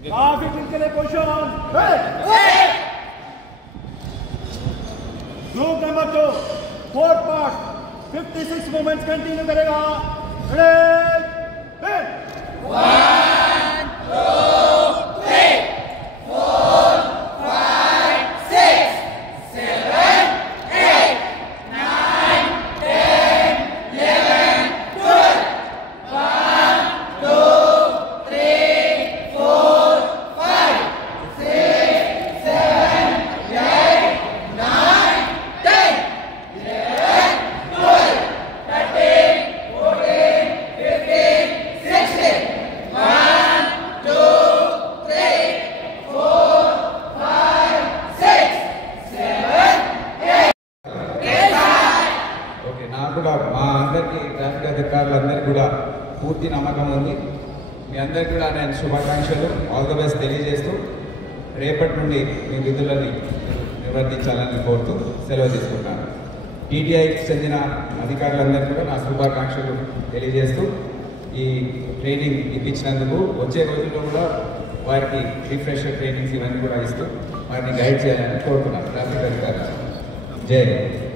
Traffic के लिए position. Group number 2 4 part 56 movements continue करेगा। रेडी 1 2 3 4 5 6 7 8 9 10 11 12 1 2 3 4 5 6 7 8 9 10 11 12 13 14 15 16 1 2 3 4 5 6 7 8 ఓకే, నాకు కూడా మా అందరికీ ట్రాఫిక్ అధికారులందరికీ కూడా పూర్తి నమ్మకం ఉంది. మీ అందరికీ కూడా నేను శుభాకాంక్షలు, ఆల్ ద బెస్ట్ తెలియజేస్తూ రేపటి నుండి మీ విధులని నిర్వర్తించాలని కోరుతూ సెలవు తీసుకుంటాను. టీటీఐకి చెందిన అధికారులందరికీ కూడా నా శుభాకాంక్షలు తెలియజేస్తూ ఈ ట్రైనింగ్ ఇప్పించినందుకు వచ్చే రోజుల్లో కూడా వారికి రిఫ్రెషర్ ట్రైనింగ్స్ ఇవన్నీ కూడా ఇస్తూ వారిని గైడ్ చేయాలని కోరుతున్నాను. ట్రాఫిక్ అధికారులు జై హింద్.